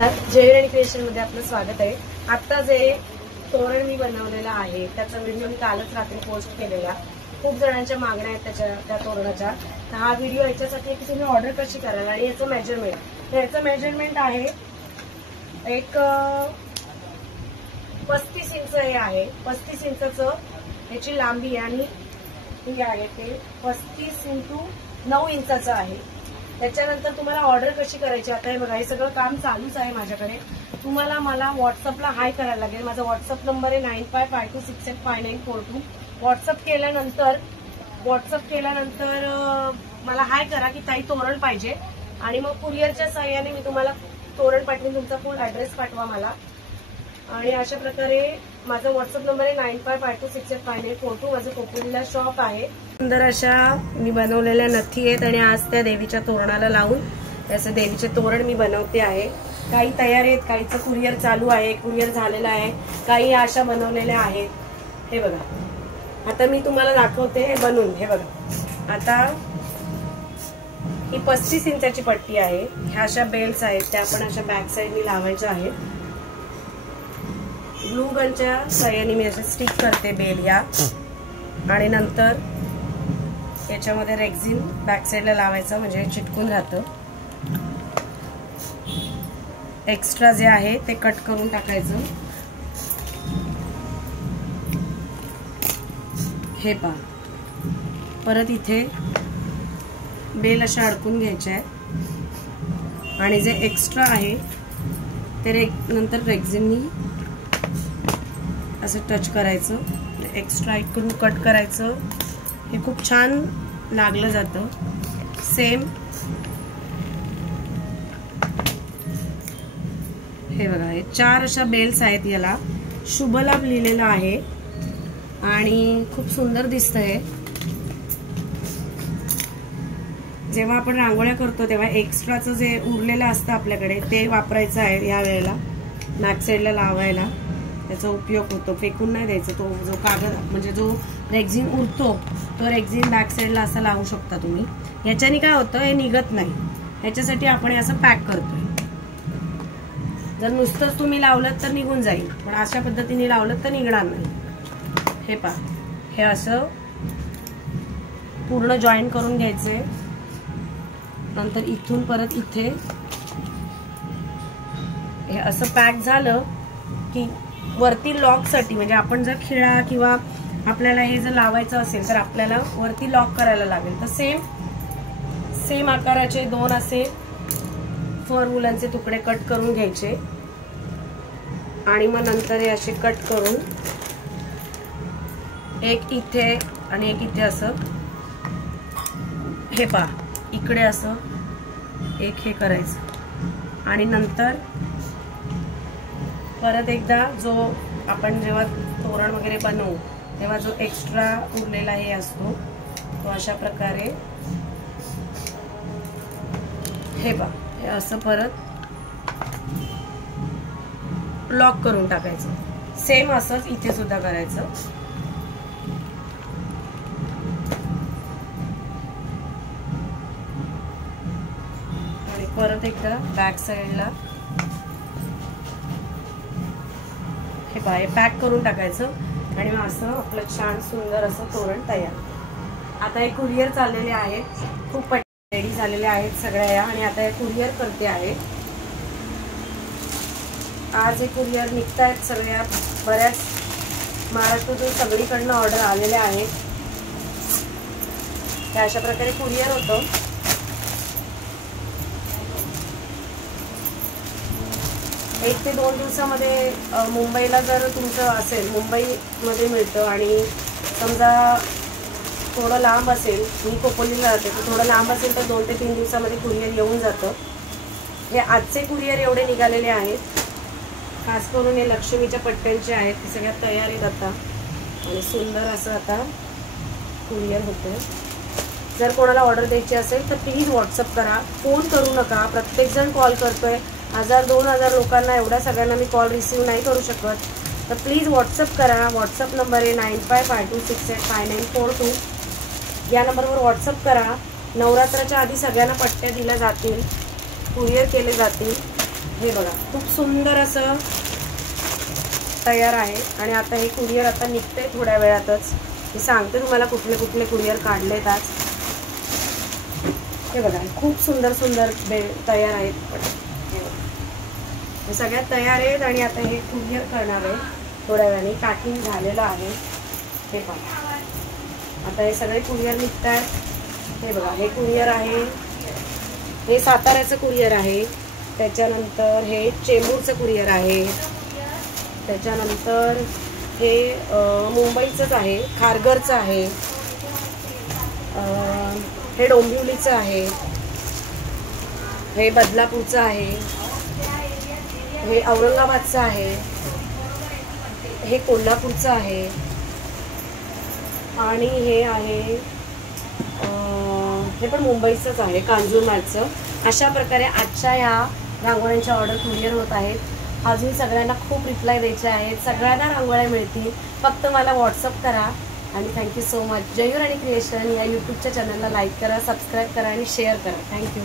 जयवेणी creation मध्ये आपलं स्वागत आहे। आता जे तोरण मी बनवलेला आहे त्याचा व्हिडिओ मी कालच रात्री पोस्ट केलेला। खूप जणांच्या मागण्या आहेत त्या तोरणाच्या। तर हा व्हिडिओ याच्यासाठी की तुम्ही ऑर्डर कशी कराल आणि याचं मेजरमेंट आहे एक 35 इंच हे आहे। 35 इंचाचं याची लांबी आणि ही आहे ते 35 × 9 इंचाचं आहे। त्याच्यानंतर तुम्हाला ऑर्डर कशी करायची, आता हे बघा हे सगळं काम चालूच आहे माझ्याकडे। तुम्हाला मला व्हॉट्सअपला हाय करायला लागेल। माझा व्हॉट्सअप नंबर आहे 9552685942। व्हॉट्सअप केल्यानंतर मला हाय करा की ताई तोरण पाहिजे आणि मग कुरिअरच्या सहाय्याने मी तुम्हाला तोरण पाठवून तुमचा फुल ऍड्रेस पाठवा मला। आणि अशा प्रकारे माझा व्हॉट्सअप नंबर आहे 9552685942। माझं कोकणीला शॉप आहे। सुंदर अशा मी बनवलेल्या नथी आहेत आणि आज त्या देवीच्या तोरणाला लावून त्याचं देवीचे तोरण मी बनवते आहे। काही तयार आहेत, काहीचं कुरिअर चालू आहे, कुरिअर झालेलं आहे, काही अशा बनवलेल्या आहेत। हे बघा आता मी तुम्हाला दाखवते हे बनवून। हे बघा आता ही 35 इंचाची पट्टी आहे। ह्या अशा बेल्स आहेत त्या आपण अशा बॅक साईडनी लावायच्या आहेत। ग्लू गनच्या सहाय्याने मी असे स्टिक करते बेल या आणि नंतर याच्यामध्ये रेक्झिन बॅक साईडला लावायचं म्हणजे चिटकून राहतं। एक्स्ट्रा जे आहे ते कट करून टाकायचं। हे पहा परत इथे बेल अशा अडकून घ्यायच्या आहेत आणि जे एक्स्ट्रा आहे ते नंतर रेक्झिननी असं टच करायचं। एक्स्ट्रा इकडून कट करायचं। हे खूप छान लागलं जातं। सेम हे बघा हे 4 अशा बेल्स आहेत। याला शुभ लाभ लिहिलेलं आहे आणि खूप सुंदर दिसतंय। जेव्हा आपण रांगोळ्या करतो तेव्हा एक्स्ट्राचं जे उरलेलं असतं आपल्याकडे ते वापरायचं आहे या वेळेला बॅक साईडला लावायला। त्याचा उपयोग होतो, फेकून नाही द्यायचं। तो जो कागद म्हणजे जो रेक्झिन उरतो तो रेक्झिन बॅक साईडला असा लावू शकता तुम्ही। याच्याने काय होतं हे निघत नाही, ह्याच्यासाठी आपण हे असं पॅक करतोय। जर नुसतंच तुम्ही लावलं तर निघून जाईल, पण अशा पद्धतीने लावलं तर निघणार नाही। हे पहा हे असं पूर्ण जॉईन करून घ्यायचंय। नंतर इथून परत इथे हे असं पॅक झालं की वरती लॉक साठी म्हणजे आपण जर खिळा किंवा आपल्याला हे जर लावायचं असेल तर आपल्याला वरती लॉक करायला लागेल। तर सेम आकाराचे 2 असे फर वुलनचे तुकडे कट करून घ्यायचे आणि मग नंतर हे असे कट करून एक इथे आणि एक इथे असं हे पहा इकडे असं एक हे करायचं आणि नंतर परत एकदा जो आपण जेव्हा तोरण वगैरे बनवू तेव्हा जो एक्स्ट्रा उरलेला हे असतो तो अशा प्रकारे हे बघा हे असं परत लॉक करून टाकायचं। सेम असंच इथे सुद्धा करायचं। आणि परत एकदा बॅक साईडला हे बाहेर पॅक करून टाकायचं आणि मग असं आपलं छान सुंदर असं तोरण तयार। आता हे कुरिअर चाललेले आहेत, खूप रेडी झालेले आहेत सगळ्या या आणि आता हे कुरिअर करते आहे। आज हे कुरिअर निघतायत सगळ्या बऱ्याच महाराष्ट्रातून सगळीकडनं ऑर्डर आलेल्या आहेत। त्या अशा प्रकारे कुरिअर होतं। 1 ते 2 दिवसामध्ये मुंबईला जर तुमचं असेल मुंबईमध्ये मिळतं आणि समजा थोडं लांब असेल, मी कोपोलीला राहते तर थोडं लांब असेल तर 2 ते 3 दिवसामध्ये कुरिअर येऊन जातं। हे आजचे कुरिअर एवढे निघालेले आहेत, खास करून हे लक्ष्मीच्या पट्ट्यांचे आहेत, ते सगळ्या तयार आहेत आता आणि सुंदर असं आता कुरिअर होतं। जर कोणाला ऑर्डर द्यायची असेल तर प्लीज व्हॉट्सअप करा, फोन करू नका। प्रत्येकजण कॉल करतोय, 1000-2000 लोकांना एवढ्या सगळ्यांना मी कॉल रिसीव नाही करू शकत। तर प्लीज व्हॉट्सअप करा। व्हॉट्सअप नंबर आहे 9552685942। या नंबरवर व्हॉट्सअप करा। नवरात्राच्या आधी सगळ्यांना पट्ट्या दिल्या जातील, कुरिअर केले जातील हे बघा खूप सुंदर असं तयार आहे. आणि आता हे कुरिअर आता निघते थोड्या वेळातच. मी सांगते तुम्हाला कुठले कुठले कुरिअर काढलेत आज. हे बघा खूप सुंदर सुंदर तयार आहेत. हे सगळ्यात तयार आहेत आणि आता हे कुरिअर करणार आहे थोड्या वेळाने. पॅकिंग झालेलं आहे. हे पहा आता हे सगळे कुरिअर निघत आहेत. हे बघा हे कुरिअर आहे, हे साताऱ्याचं कुरिअर आहे. त्याच्यानंतर हे चेंबूरचं कुरिअर आहे. त्याच्यानंतर हे मुंबईचंच आहे, खारघरचं आहे. हे डोंबिवलीचं आहे. हे बदलापूरचं आहे. हे औरंगाबादचं आहे. हे कोल्हापूरचं आहे. आणि हे आहे हे पण मुंबईचंच आहे, कांजूरमार्गचं. अशा प्रकारे आजच्या ह्या रांगोळ्यांच्या ऑर्डर कुरिअर होत आहेत. अजून सगळ्यांना खूप रिप्लाय द्यायचे आहेत. सगळ्यांना रांगोळ्या मिळतील. फक्त मला व्हॉट्सअप करा. आणि थँक्यू सो मच. जयूर राणी क्रिएशन या यूट्यूबच्या चॅनलला लाईक करा, सबस्क्राईब करा आणि शेअर करा. थँक्यू.